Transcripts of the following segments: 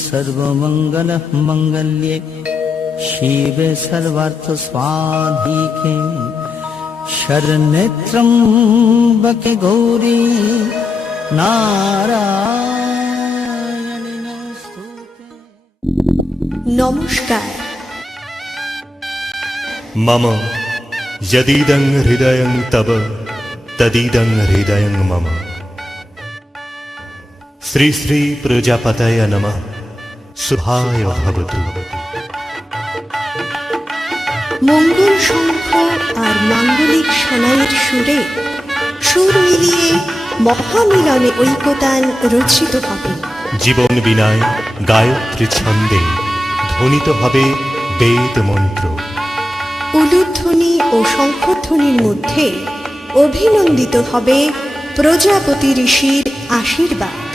सर्वमंगल मंगल्ये शिवे सर्वार्थ स्वाधिके शरण्ये त्र्यंबके गौरी नारायणी नमोस्तुते। नमस्कार। मम यदीदं हृदयं तव तदीदं हृदयं मम। श्री श्री प्रजापतये नमः। शुभाय भवतु। মঙ্গল শঙ্খ আর মাঙ্গলিক সোনাইয়ের সুরে সুর মিলিয়ে মহামিলনে ঐকতান রচিত হবে। জীবন বিনায় গায়ত্রী ছন্দে ধ্বনিত হবে বেদ মন্ত্র। উলুধ্বনি ও শঙ্খধ্বনির মধ্যে অভিনন্দিত হবে প্রজাপতি ঋষির আশীর্বাদ।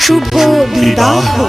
শুভ বিবাহ।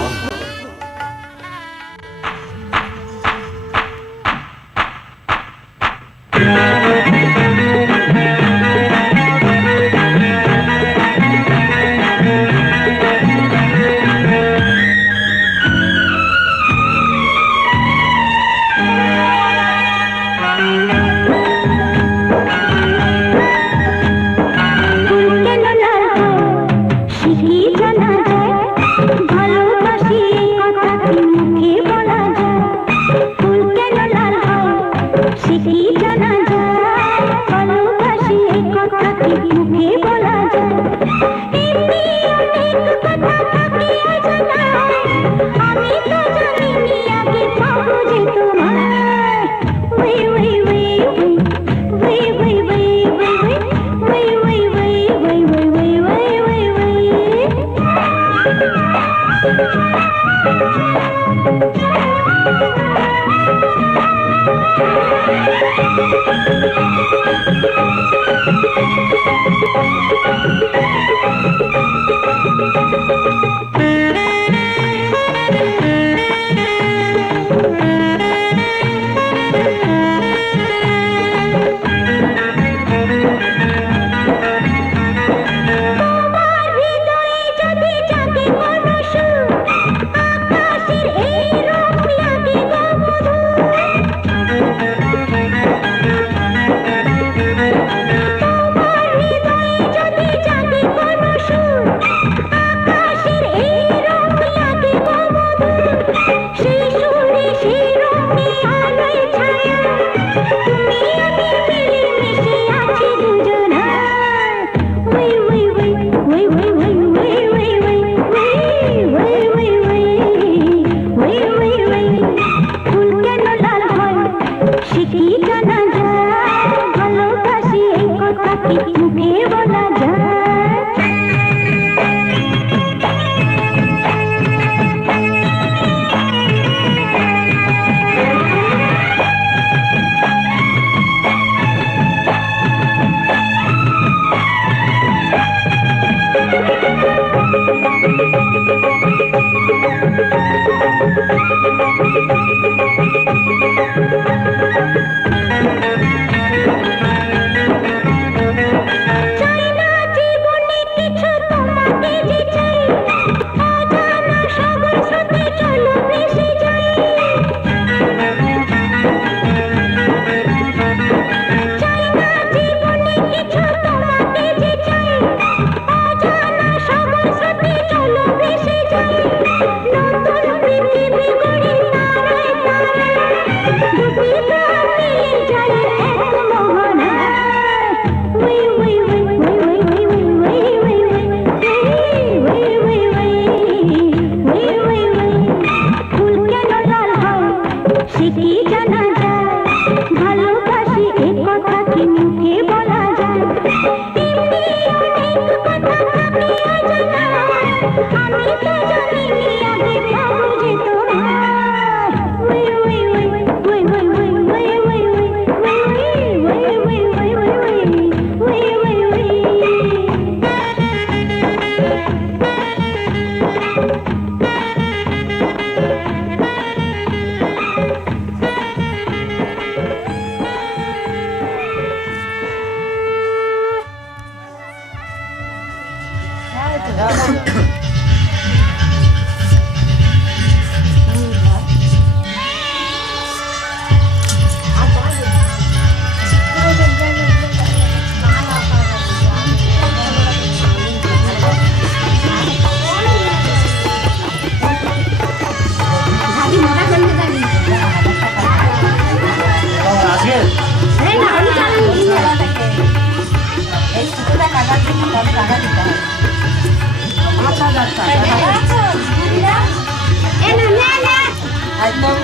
একদম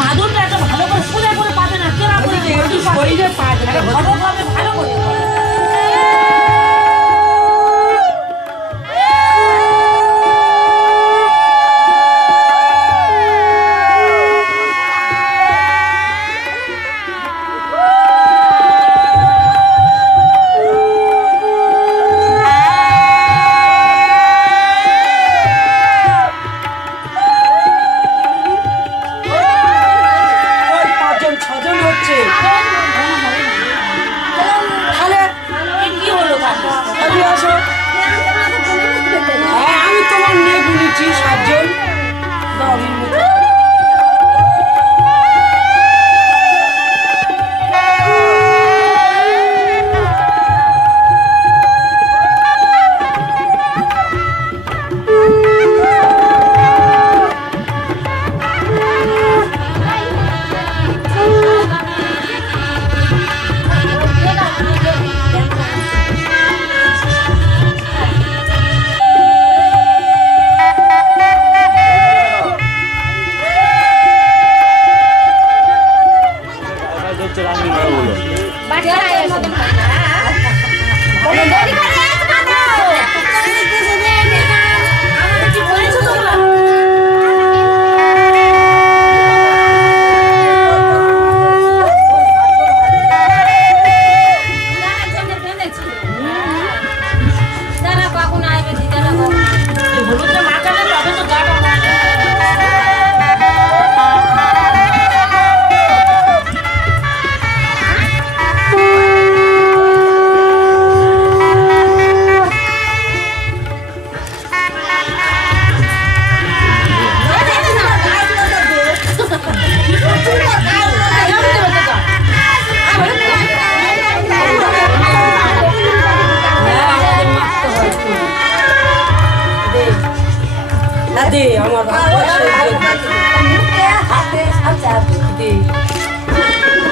মাদুরটা একটা ভালো করে সোজা করে পাবে না কেনা করে শরীরে পাবে ভালোভাবে ভালো করে আমি তোমার নিয়ে গুনেছি 7 জন আমার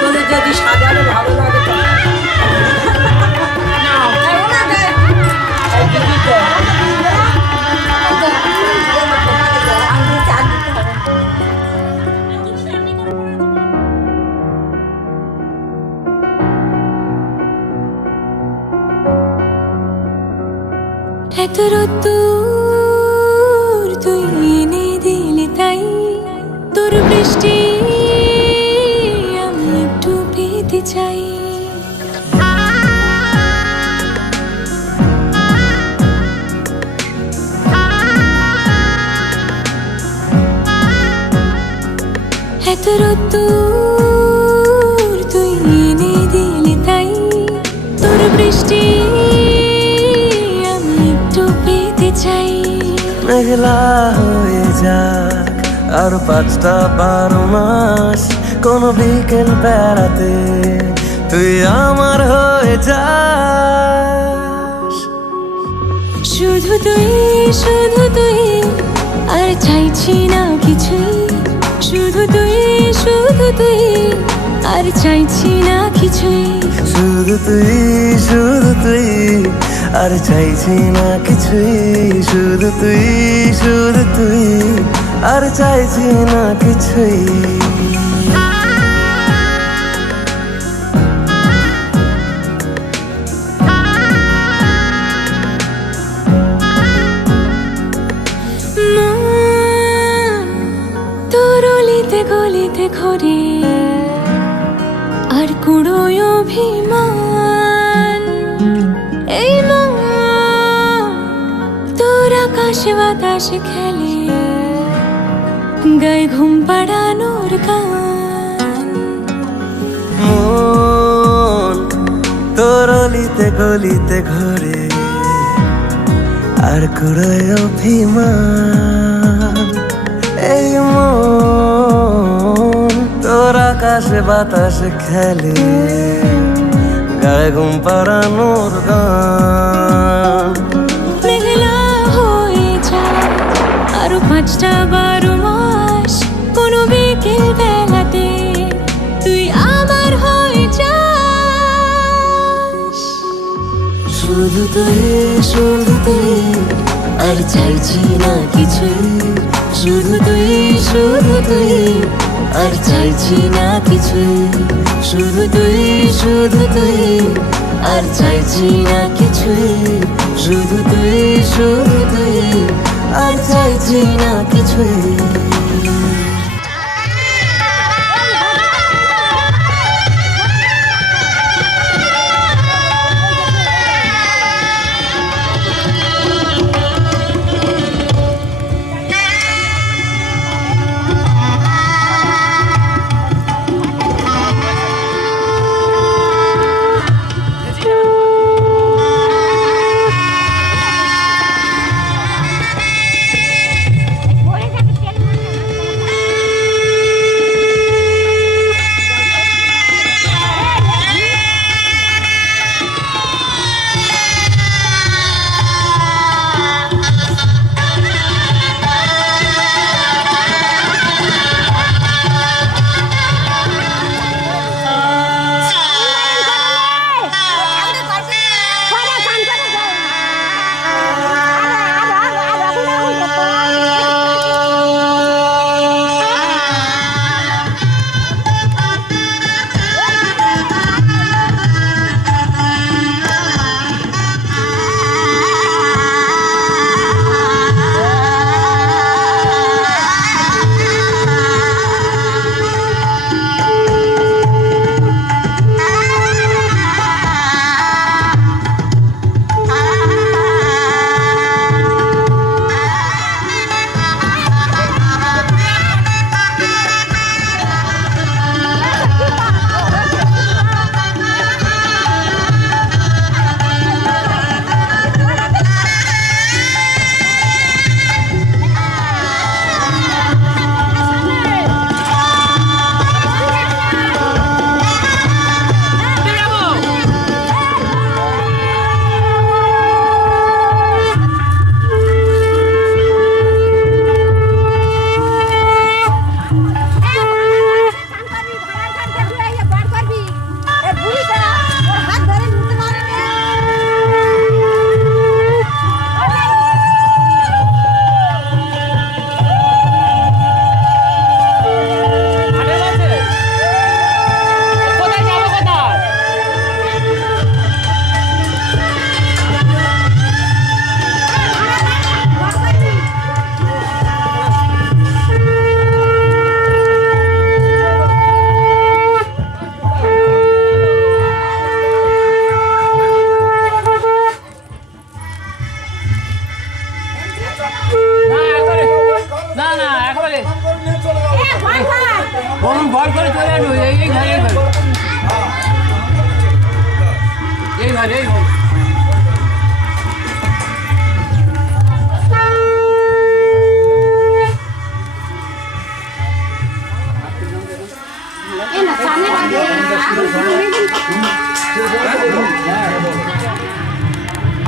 তোদের যদি সাজানো ভালো লাগে এত রোদ্দুর তুই এনে দিলি তাই তোর বৃষ্টি আমি একটু পেতে চাই এত রোদ্দুর তুই এনে দিলি তাই তোর বৃষ্টি মেঘলা হয়ে যাক আর 5টা 12 মাস কোন বিকেল বেড়াতে তুই আমার হয়ে যাস শুধু তুই আর চাইছি না কিছুই শুধু তুই আর চাইছি না কিছুই শুধু তুই আর চাইছি না কিছুই শুধু তুই আর চাইছি না কিছুই তোর অলিতে গলিতে ঘরে আর কুড়োয় অভিমান এই মন তোর আকাশে বাতাসে খেলে গায়ে ঘুম পাড়ানোর গান মন তোর অলিতে গলিতে ঘরে আর কুড়োয় অভিমান এই মন তোর আকাশে বাতাসে খেলে গায়ে ঘুম পাড়ানোর গান মেঘলা হয়ে যায় আরো 5টা 12 মাস কোনো বিকেল বেলাতে তুই আমার হয়ে যাস শুধু তুই, শুধু তুই, আর চাইছি না কিছুই। শুধু তুই, শুধু তুই, আর চাইছি না কিছুই। শুধু তুই, শুধু তুই, আর চাইছি না কিছুই। শুধু তুই, শুধু তুই, আর চাইছি না কিছুই। ভয় করে চলে আসবো এই ঘরে এই ঘরে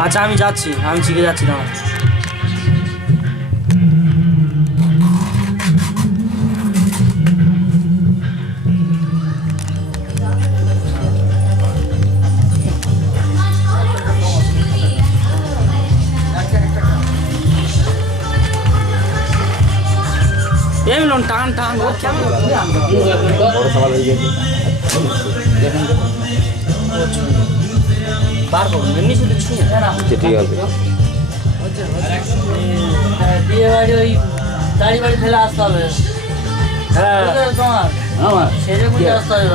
আচ্ছা আমি যাচ্ছি, আমি শিখে যাচ্ছি না। এমন টান টান বার করুন এমনি শুধু ছুঁয়ে ঠিক আছে। বিয়ে বাড়ি ওই দাড়ি বাড়ি ফেলে আসতে হবে। হ্যাঁ তোমার আমার সেরে বুঝে আসতে হবে।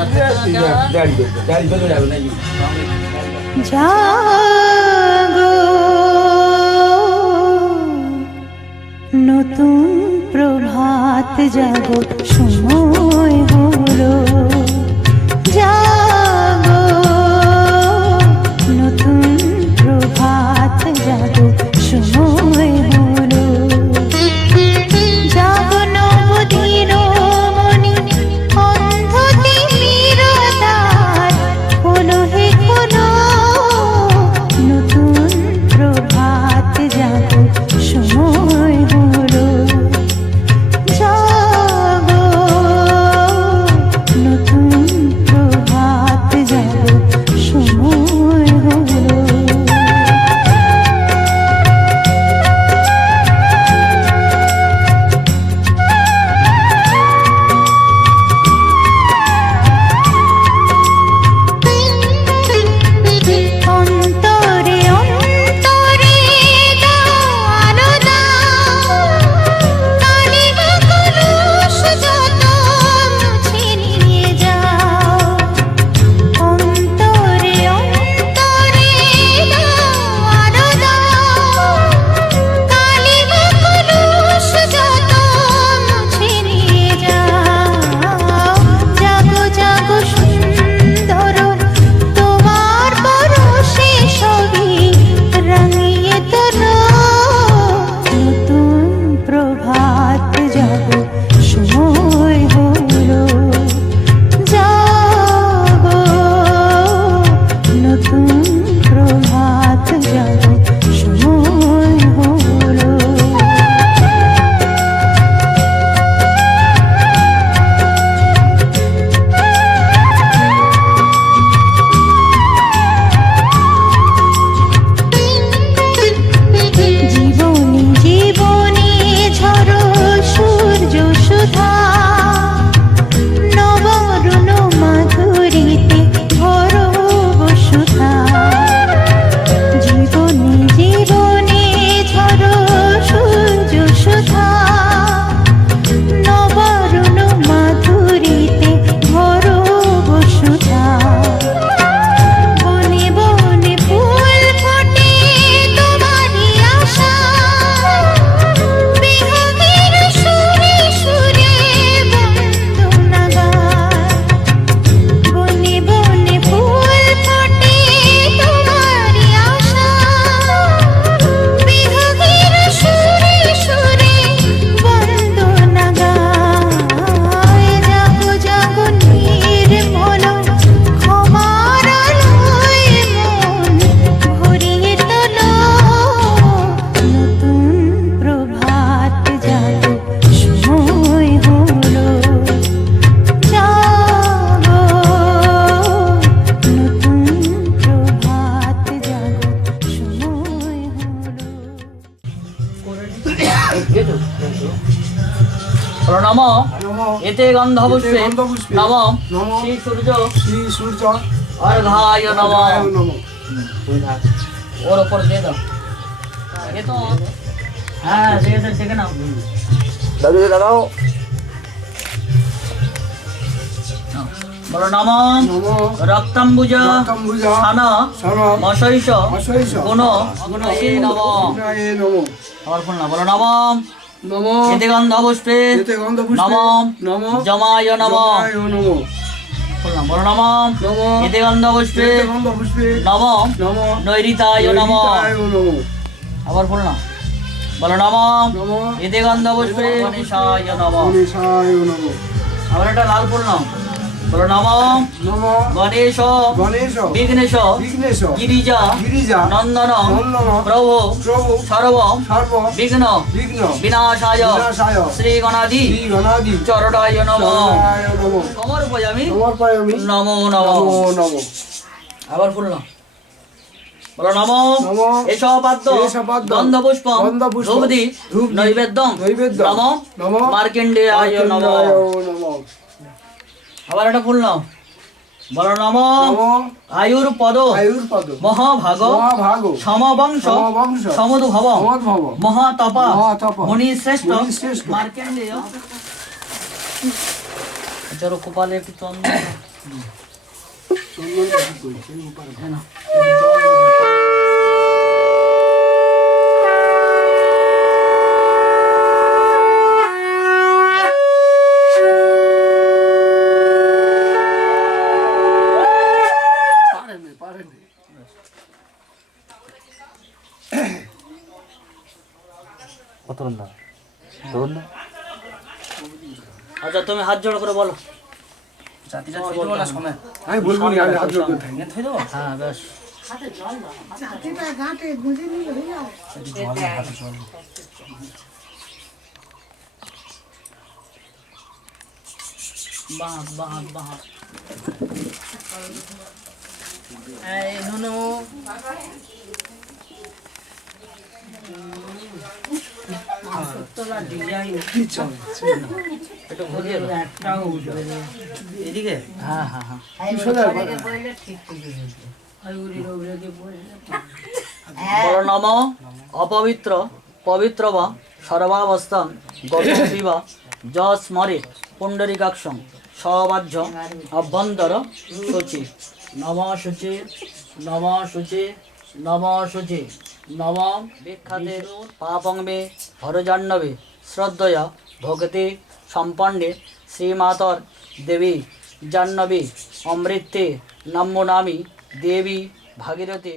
জাগো নতুন প্রভাত জাগো সময় হলো। জাগো নতুন প্রভাত জাগো সময় হলো। জাগো নবদিন মনি অন্ধ তিমিরতার হলো হে কোনো নতুন প্রভাত জাগো সময় হলো। জাগো এতে গন্ধপুষ্পে নম শ্রী সূর্য অর্ঘায় নম। ওর ওপর দিয়ে দাও। এ তো হ্যাঁ দেখে নাও। বলো নম রক্তাম্বুজ সান মশৈষ গুণ গুণয়ে নম। আবার বল না, বলো নম এতে গন্ধপুষ্পে নম জমায় নম। বললাম বলো নম এতে গন্ধপুষ্পে নম নৈরিতায় নম। আবার বল না, বলো নম এতে গন্ধপুষ্পে গণেশায় নম। আবার একটা লাল বললাম, বলো নম গণেশ বিঘ্নেশ গিরিজা নন্দন প্রভু সর্ব বিঘ্ন বিনাশায় শ্রী গণাধি চরণায় নম। তোমার উপরে আমি নমো নম। আবার বললাম, বলো নম এসব পাদ্য গন্ধপুষ্প ধূপদি নৈবেদ্যং নম মার্কেন্ডেয়ায় নম। আবার একটা বললাম, বলো নম আয়ুর পদ মহাভাগ সমবংশ সমুদ্ভব মহাতপা মুনিশ্রেষ্ঠ মার্কেন্ডেয়। চলো কপালে একটু চন্দন। আচ্ছা তুমি হাত জোড় করে বলো। আমি বলবো না, আমি হাত জোড় করে থাকি। হ্যাঁ বেশ। বাহ এই নুনু এদিকে হ্যাঁ হ্যাঁ হ্যাঁ বলো নম অপবিত্র পবিত্র বা সর্বাবস্থান গর্ভীবা যস্মরে পুণ্ডরিকাক্ষং সবাহ্য অভ্যন্তর শুচি নম শুচি নম শুচি নম শুচি নম বিখ্যাতে পাপং মে হরজাহ্নবে শ্রদ্ধয়া ভক্তি সম্পন্নে শ্রীমাতর দেবী জাহ্নবী অমৃতে নমো নামি দেবী ভাগীরথী।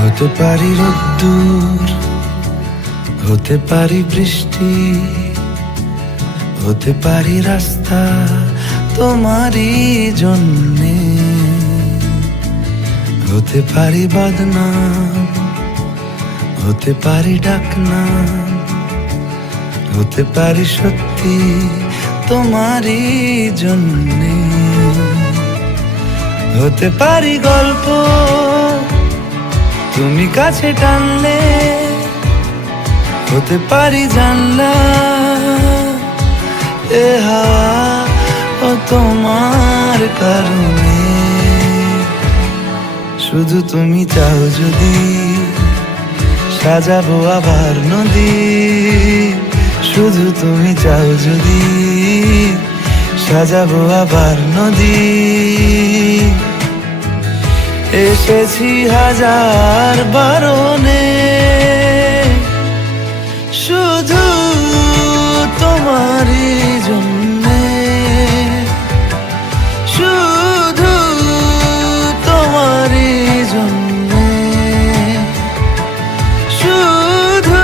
হতে পারি রোদ্দুর, হতে পারি বৃষ্টি, হতে পারি রাস্তা তোমারই জন্যে, হতে পারি বদনাম, হতে পারি ডাকনাম, হতে পারি সত্যি তোমারই জন্যে, হতে পারি গল্প তুমি কাছে টানলে, হতে পারি জানলা এ হাওয়া ও তোমার কারণে। শুধু তুমি চাও যদি সাজাবো আবার নদী, শুধু তুমি চাও যদি সাজাবো আবার নদী। এসেছি হাজার বারণে শুধু তোমারই জন্যে, শুধু তোমারই জন্যে, শুধু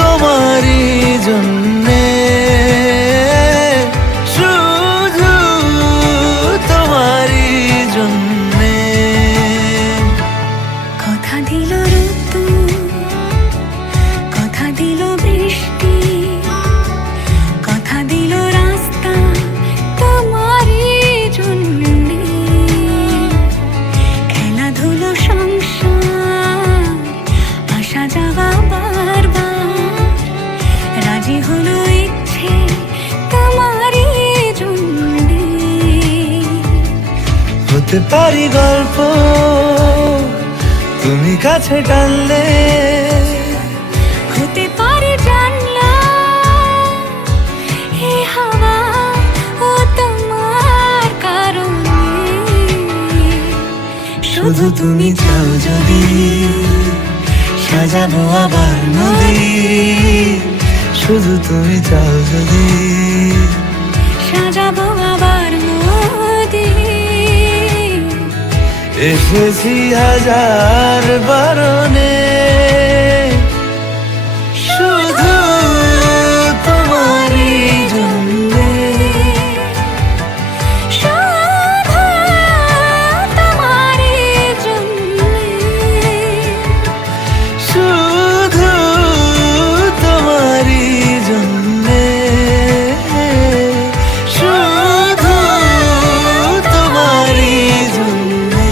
তোমারই জন্যে, শুধু তোমারই জন্যে। কথা দিল ঋতু হতে পারি গল্প তুমি কাছে টানলে, হতে পারে জানলা হে হাওয়া ও তোমার কারণে। শুধু তুমি চাও যদি সাজাবো আবার নদী, শুধু তুমি চাও যদি সাজাবো আবার নদী। এসেছি হাজার বারণে, শুধু তোমারই জন্যে, শুধু তোমারই জন্যে। শুধু তোমারই জন্যে, শুধু তোমারই জন্যে।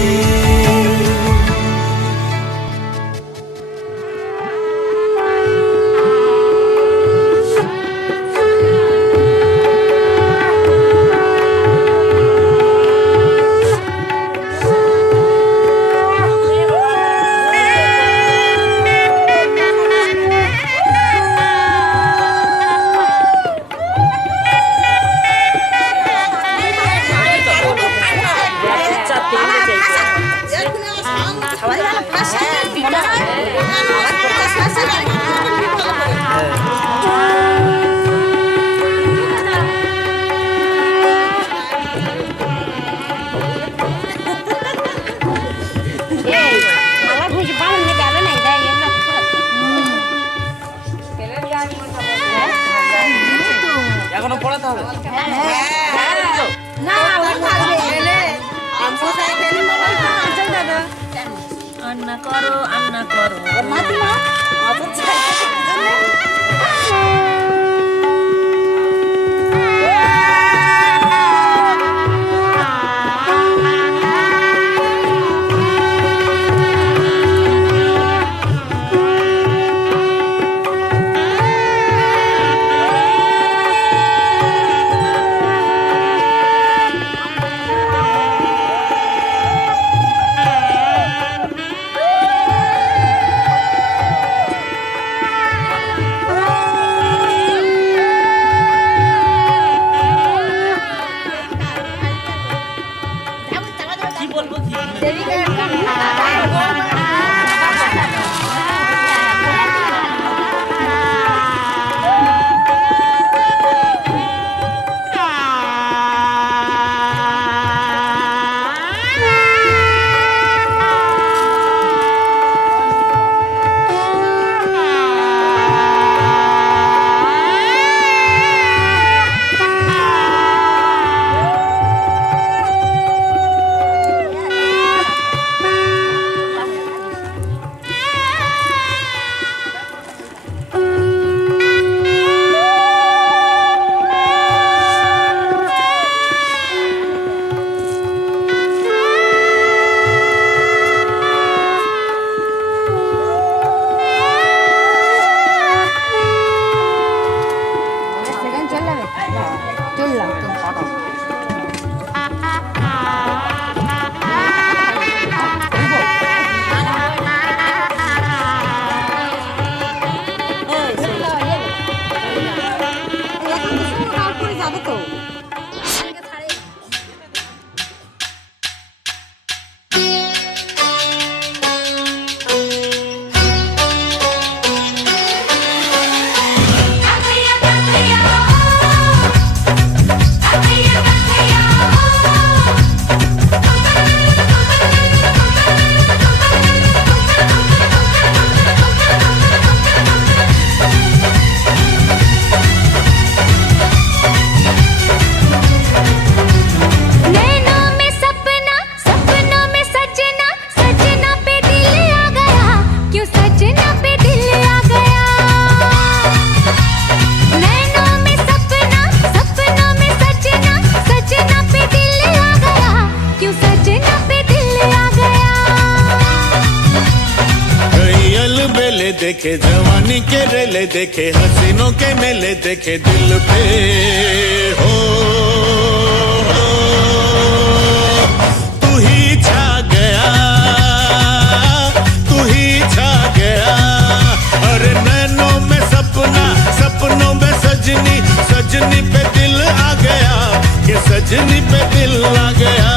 এখনো পড়াতে হবে। আন্না করো আন্না করো देखे जवानी के रेले देखे हसीनों के मेले देखे दिल पे हो तू सजनी पे दिल आ गया।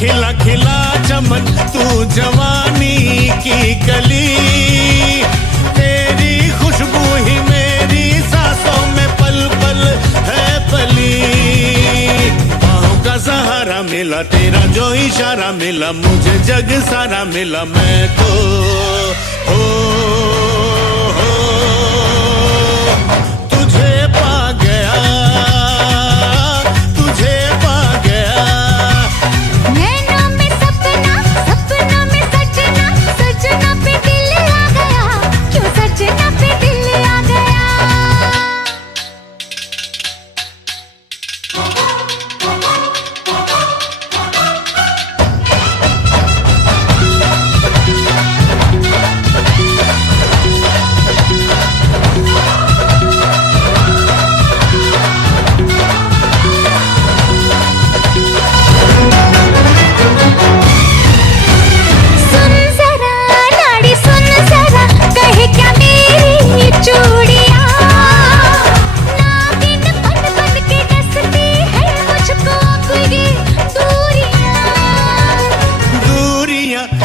खिला खिला चमन तू जवानी की कली, तेरी खुशबू ही मेरी सांसों में पल पल है पली। बाहों का सहारा मिला तेरा जो इशारा मिला, मुझे जग सारा मिला। मैं तो हो तुझे पा गया, तुझे पा गया।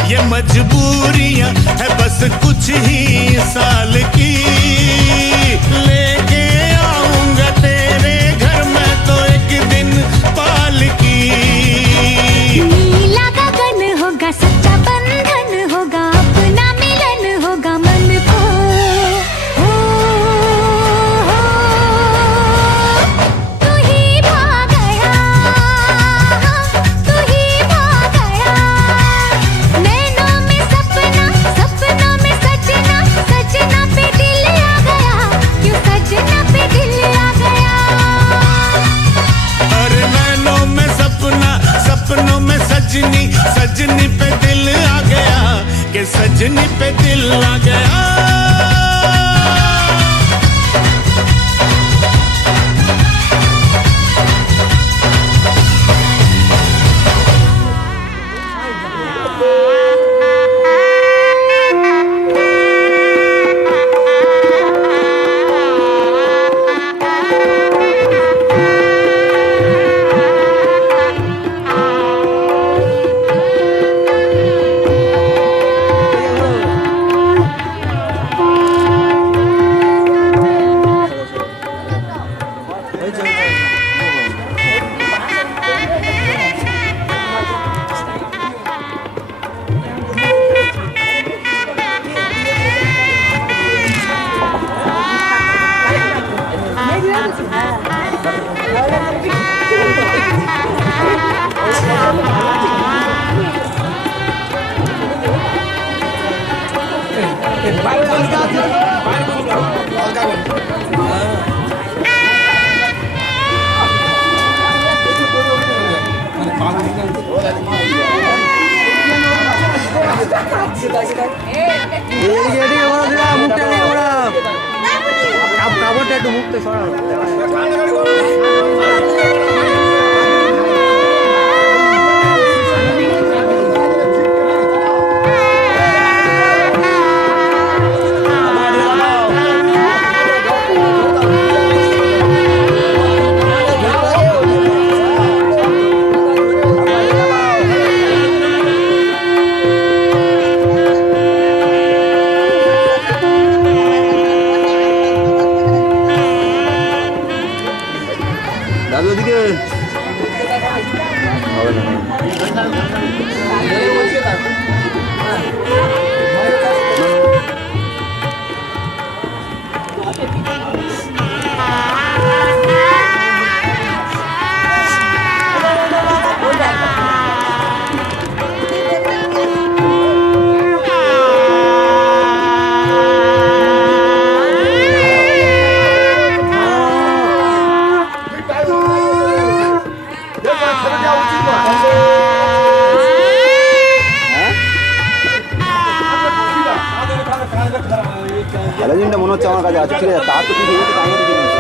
ये मजबूरियां है बस कुछ ही साल की, लेके आऊंगा तेरे घर में तो एक दिन पालकी। नीला गगन होगा, सच्चा बंधन होगा, अपना मिलन होगा मन को। तू ही भा गया, तू ही भा गया। नैनों में सपना, सपनों में सजना, सजना पे दिल आ गया। क्यों सजना पे दिल आ गया। अरे नैनों में सपना, सपनों में सजनी, सजनी पे दिल आ गया कि सजनी पे दिल आ गया। কাপড়টা একটু মুক্ত সরাও। ইঞ্জিনটা মনে হচ্ছে আমার কাছে আছে, ঠিক আছে, তার তো ঠিক আছে, তাই তো জিনিস।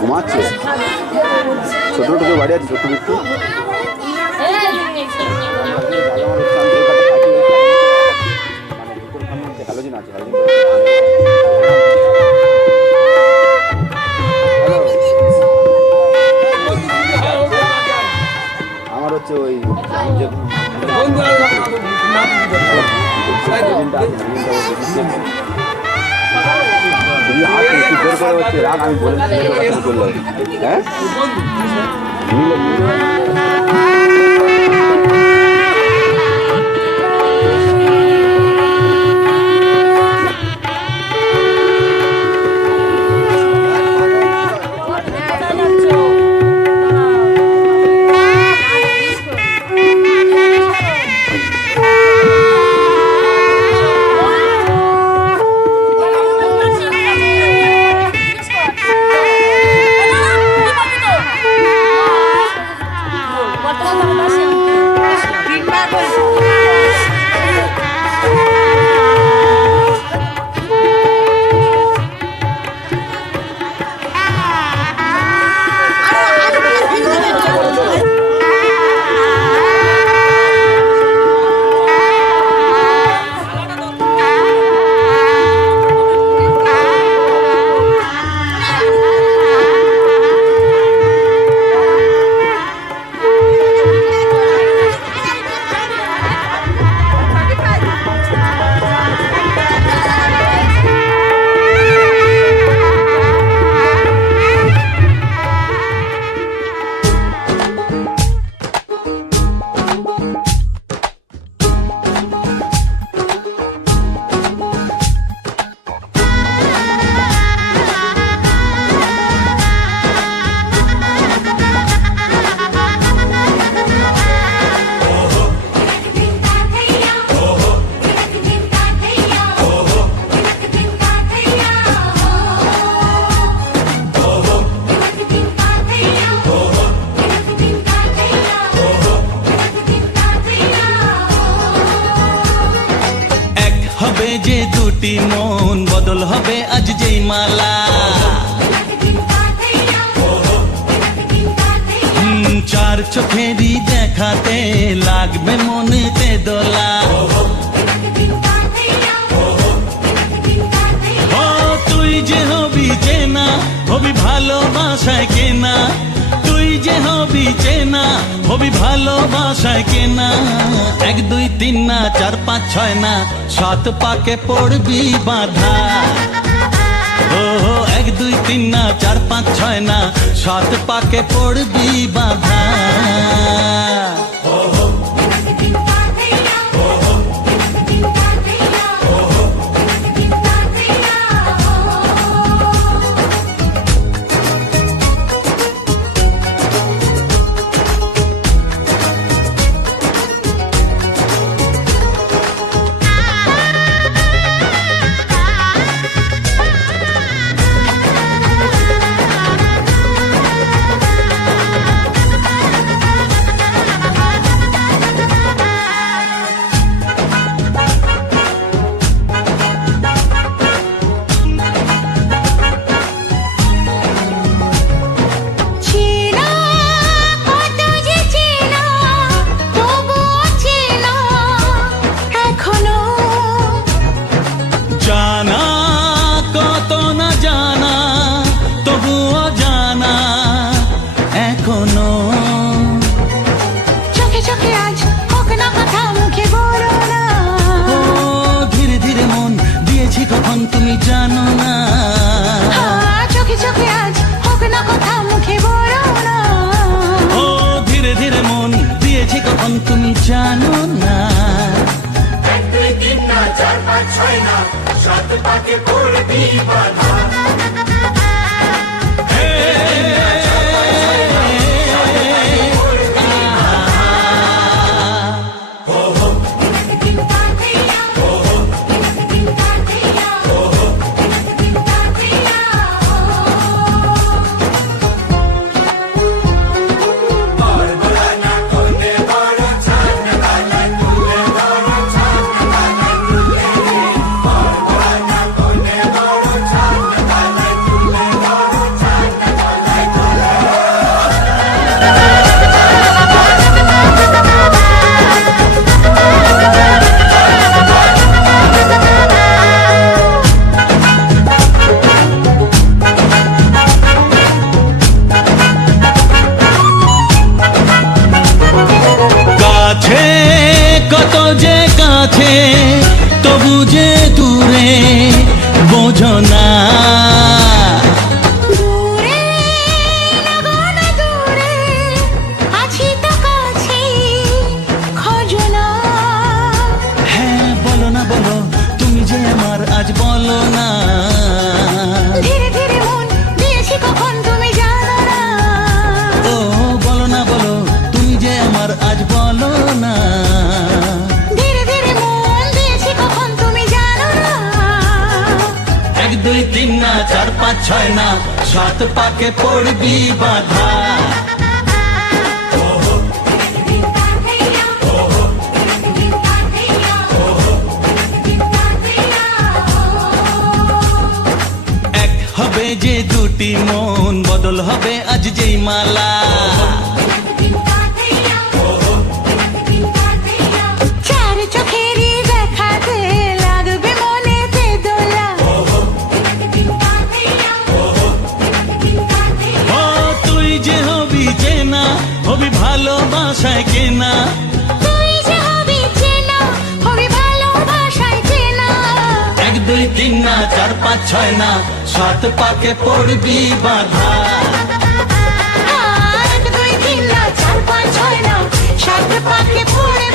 ঘুমাচ্ছে, ছোট ছোট বাড়ি আছে, ছোট একটু হ্যালোজিন আছে। আমার হচ্ছে ওই রাগ আমি বলে করলাম, হ্যাঁ যে দুটি মন বদল হবে আজ যেই মালা, চার চোখেরই দেখাতে লাগবে মনেতে দোলা। ও তুই যে হবি চেনা, হবি ভালোবাসায় কেনা, তুই যে হবি চেনা, হবি ভালোবাসায় কেনা। 1 2 3 না 4 5 6 না 7 পাকে পড়বি বাধা। ও 1 2 3 না 4 5 6 না 7 পাকে পড়বি বাধা। জানো না। কাছে কত যে কাছে তবু যে দূরে বোঝো না। দূরে লাগানো দূরে আছি তো কাছে খোঁজো না। হ্যাঁ বলো না বলো তুমি যে আমার আজ বলো না। ধীরে ধীরে মন দিয়েছি কখন তুমি জানো না। ও বলো না বলো তুমি যে আমার আজ বলো না। ধীরে ধীরে মন দিয়েছি কখন তুমি জানো না। 1 2 3 না 4 5 6 না 7 পাকে পড়বি বাধা। এক হবে যে দুটি মন বদল হবে আজ যেই মালা। চার চোখেরই দেখাতে লাগবে মনেতে দোলা। ও তুই যে হবি চেনা হবি ভালোবাসায় কেনা। তুই যে হবি চেনা হবি ভালোবাসায় চেনা। 1 2 3 না 4 5 6 না 7 পাকে পড়বি বাধা। 1 2 3 না 4 5 6 না 7 পাকে পড়ে